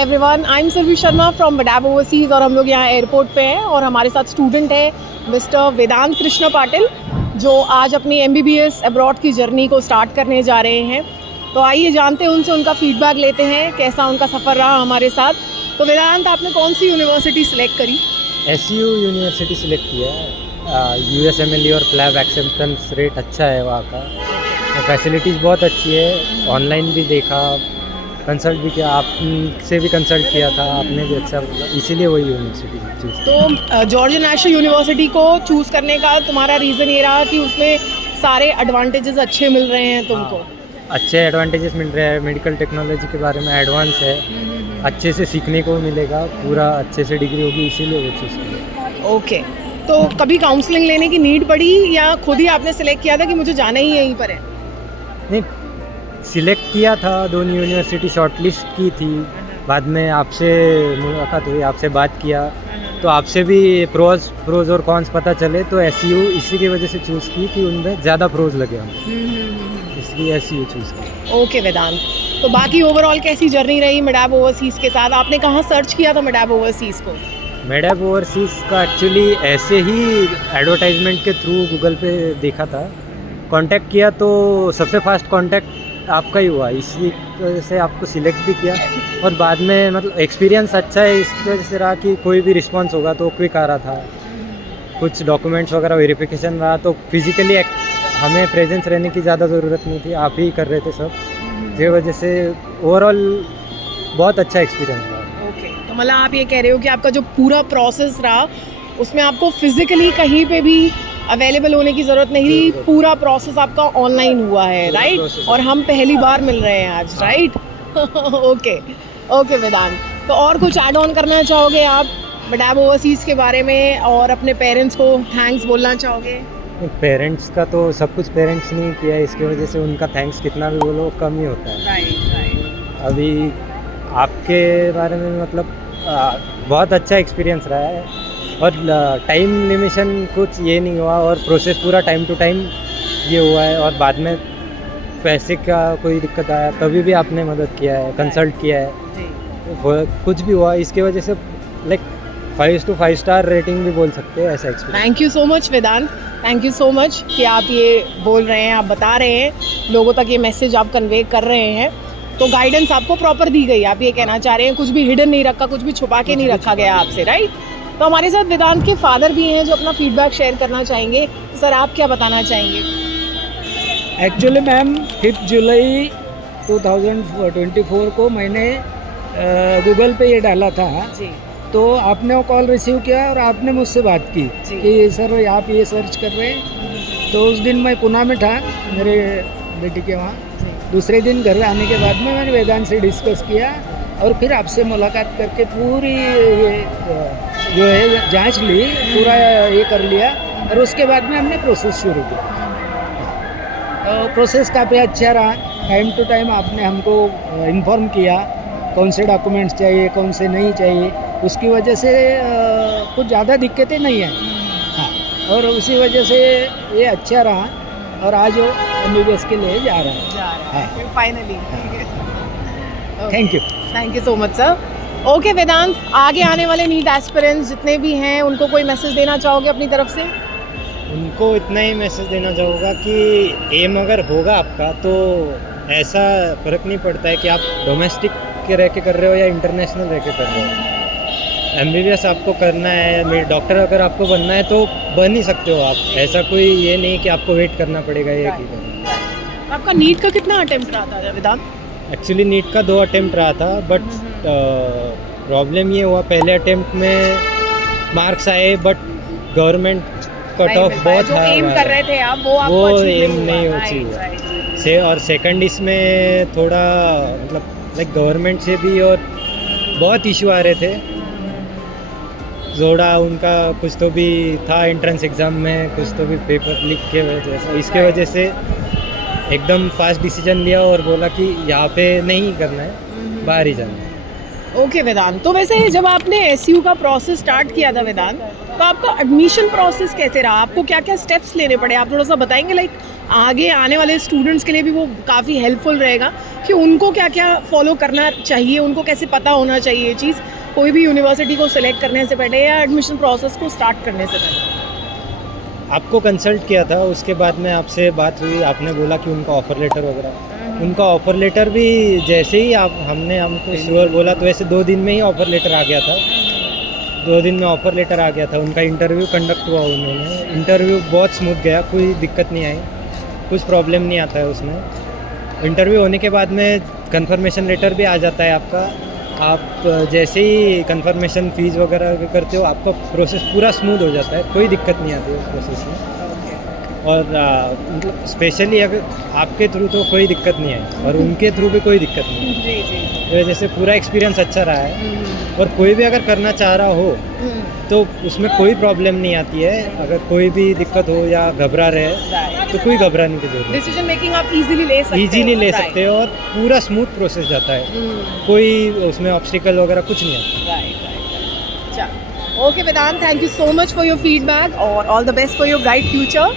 Hi everyone, I am Surabhi Sharma from वडाब overseas और हम लोग यहाँ एयरपोर्ट पे हैं और हमारे साथ स्टूडेंट है मिस्टर वेदांत कृष्ण पाटिल जो आज अपनी MBBS अब्रॉड की जर्नी को स्टार्ट करने जा रहे हैं। तो आइए जानते हैं उनसे, उनका फीडबैक लेते हैं कैसा उनका सफ़र रहा हमारे साथ। तो वेदांत, आपने कौन सी यूनिवर्सिटी सिलेक्ट करी? SU यूनिवर्सिटी सिलेक्ट किया है। USMLE और प्लैब एक्सेप्टेंस रेट अच्छा है वहाँ का, फैसिलिटीज़ बहुत अच्छी है। ऑनलाइन भी देखा, कंसल्ट भी किया, आपसे भी कंसल्ट किया था, आपने भी अच्छा बोला, इसीलिए वही यूनिवर्सिटी चूज़। तो जॉर्ज नेशनल यूनिवर्सिटी को चूज़ करने का तुम्हारा रीज़न ये रहा कि उसमें सारे एडवांटेजेस अच्छे मिल रहे हैं तुमको? हाँ, अच्छे एडवांटेजेस मिल रहे हैं, मेडिकल टेक्नोलॉजी के बारे में एडवांस है, अच्छे से सीखने को मिलेगा, पूरा अच्छे से डिग्री होगी, इसीलिए वो चूज़ किया। ओके, तो कभी काउंसलिंग लेने की नीड पड़ी या खुद ही आपने सिलेक्ट किया था कि मुझे जाना ही यहीं पर है? नहीं, सिलेक्ट किया था, दोनों यूनिवर्सिटी शॉर्टलिस्ट की थी, बाद में आपसे मुलाकात हुई, आपसे बात किया तो आपसे भी प्रोज और कॉन्स पता चले, तो SU इसी की वजह से चूज़ की कि उनमें ज़्यादा प्रोज लगे हम, इसलिए SU चूज़ किया। ओके वेदांत, तो बाकी ओवरऑल कैसी जर्नी रही वडाब ओवरसीज़ के साथ? आपने कहाँ सर्च किया था वडाब ओवरसीज़ को? वडाब ओवरसीज़ का एक्चुअली ऐसे ही एडवर्टाइजमेंट के थ्रू गूगल पे देखा था, कांटेक्ट किया तो सबसे फास्ट कांटेक्ट आपका ही हुआ, इसी वजह से आपको सिलेक्ट भी किया। और बाद में मतलब एक्सपीरियंस अच्छा है, इस वजह से रहा कि कोई भी रिस्पांस होगा तो क्विक आ रहा था, कुछ डॉक्यूमेंट्स वगैरह वेरिफिकेशन रहा तो फिज़िकली हमें प्रेजेंस रहने की ज़्यादा ज़रूरत नहीं थी, आप ही कर रहे थे सब, जिस वजह से ओवरऑल बहुत अच्छा एक्सपीरियंस रहा। ओके, तो मतलब आप ये कह रहे हो कि आपका जो पूरा प्रोसेस रहा उसमें आपको फिजिकली कहीं पे भी अवेलेबल होने की ज़रूरत नहीं थी, पूरा प्रोसेस आपका ऑनलाइन हुआ है, राइट? और हम पहली बार मिल रहे हैं आज, राइट? ओके ओके वेदांत, तो और कुछ ऐड ऑन करना चाहोगे आप वडाब ओवरसीज़ के बारे में और अपने पेरेंट्स को थैंक्स बोलना चाहोगे? पेरेंट्स का तो सब कुछ पेरेंट्स ने किया है, इसकी वजह से उनका थैंक्स कितना भी बोलो कम ही होता है। राइट। अभी आपके बारे में मतलब बहुत अच्छा एक्सपीरियंस रहा है और टाइम लिमिशन कुछ ये नहीं हुआ और प्रोसेस पूरा टाइम टू टाइम ये हुआ है, और बाद में पैसे का कोई दिक्कत आया तभी भी आपने मदद किया है, कंसल्ट किया है, कुछ भी हुआ इसके वजह से लाइक 5 to 5 स्टार रेटिंग भी बोल सकते हैं, ऐसा experience. Thank you so much Vedant, thank you so much कि आप ये बोल रहे हैं, आप बता रहे हैं, लोगों तक ये मैसेज आप कन्वे कर रहे हैं। तो गाइडेंस आपको प्रॉपर दी गई, आप ये कहना चाह रहे हैं, कुछ भी हिडन नहीं रखा, कुछ भी छुपा के नहीं रखा गया आपसे, राइट? तो हमारे साथ वेदांत के फादर भी हैं जो अपना फीडबैक शेयर करना चाहेंगे। सर, आप क्या बताना चाहेंगे? एक्चुअली मैम 5 जुलाई 2024 को मैंने गूगल पे ये डाला था जी तो आपने वो कॉल रिसीव किया और आपने मुझसे बात की कि सर आप ये सर्च कर रहे हैं। तो उस दिन मैं पुणे में था मेरे बेटी के वहाँ। दूसरे दिन घर आने के बाद में मैंने वेदांत से डिस्कस किया और फिर आपसे मुलाकात करके पूरी जो है जांच ली, पूरा ये कर लिया और उसके बाद में हमने प्रोसेस शुरू किया। प्रोसेस काफ़ी अच्छा रहा, टाइम टू टाइम आपने हमको इन्फॉर्म किया कौन से डॉक्यूमेंट्स चाहिए कौन से नहीं चाहिए, उसकी वजह से कुछ ज़्यादा दिक्कतें नहीं हैं। हाँ, और उसी वजह से ये अच्छा रहा और आज वो MBBS के लिए जा रहा है finally. Thank you so much sir. Okay Vedant, आगे आने वाले नीट एस्पिरेंट्स जितने भी हैं उनको कोई मैसेज देना चाहोगे अपनी तरफ से? उनको इतना ही मैसेज देना चाहूँगा कि एम अगर होगा आपका तो ऐसा फ़र्क नहीं पड़ता है कि आप डोमेस्टिक के रह के कर रहे हो या इंटरनेशनल रह के कर रहे हो। MBBS आपको करना है, मेरे डॉक्टर अगर आपको बनना है तो बन ही सकते हो आप, ऐसा कोई ये नहीं कि आपको वेट करना पड़ेगा ये कि। आपका नीट का कितना अटेम्प्ट रहा था वेदांत? एक्चुअली नीट का 2 अटेम्प्ट रहा था, बट प्रॉब्लम ये हुआ पहले अटेम्प्ट में मार्क्स आए बट गवर्नमेंट कट ऑफ बहुत हाई एम कर रहे थे आप वो एम नहीं हो से, और सेकंड इसमें थोड़ा मतलब लाइक गवर्नमेंट से भी और बहुत इशू आ रहे थे, जोड़ा उनका कुछ तो भी था एंट्रेंस एग्ज़ाम में, कुछ तो भी पेपर लीक के वजह से, इसके वजह से एकदम फास्ट डिसीजन लिया और बोला कि यहाँ पे नहीं करना है, बाहर ही जाना है। ओके वेदांत, तो वैसे जब आपने एसयू का प्रोसेस स्टार्ट किया था वेदांत, तो आपका एडमिशन प्रोसेस कैसे रहा? आपको क्या क्या स्टेप्स लेने पड़े? आप थोड़ा सा बताएंगे, लाइक आगे आने वाले स्टूडेंट्स के लिए भी वो काफ़ी हेल्पफुल रहेगा कि उनको क्या क्या फॉलो करना चाहिए, उनको कैसे पता होना चाहिए ये चीज़ कोई भी यूनिवर्सिटी को सिलेक्ट करने से पहले या एडमिशन प्रोसेस को स्टार्ट करने से पहले। आपको कंसल्ट किया था, उसके बाद में आपसे बात हुई, आपने बोला कि उनका ऑफ़र लेटर वगैरह, उनका ऑफ़र लेटर भी जैसे ही हमने हमको श्योर बोला तो वैसे 2 दिन में ही ऑफ़र लेटर आ गया था। 2 दिन में ऑफ़र लेटर आ गया था। उनका इंटरव्यू कंडक्ट हुआ, उन्होंने इंटरव्यू बहुत स्मूथ गया, कोई दिक्कत नहीं आई, कुछ प्रॉब्लम नहीं आता है उसमें। इंटरव्यू होने के बाद में कंफर्मेशन लेटर भी आ जाता है आपका। आप जैसे ही कंफर्मेशन फ़ीस वगैरह करते हो, आपका प्रोसेस पूरा स्मूथ हो जाता है, कोई दिक्कत नहीं आती है उस प्रोसेस में। और मतलब स्पेशली अगर आपके थ्रू तो कोई दिक्कत नहीं है और उनके थ्रू भी कोई दिक्कत नहीं है। जी जी। इस वजह से पूरा एक्सपीरियंस अच्छा रहा है। और कोई भी अगर करना चाह रहा हो तो उसमें कोई प्रॉब्लम नहीं आती है। अगर कोई भी दिक्कत हो या घबरा रहे तो कोई घबराने की जरूरत नहीं, डिसीजन मेकिंग आप इजीली ले सकते हो। ईजीली ले सकते हो और पूरा स्मूथ प्रोसेस जाता है, कोई उसमें ऑब्स्टिकल वगैरह कुछ नहीं आता। Okay Vedant, thank you so much for your feedback और all the best for your bright future.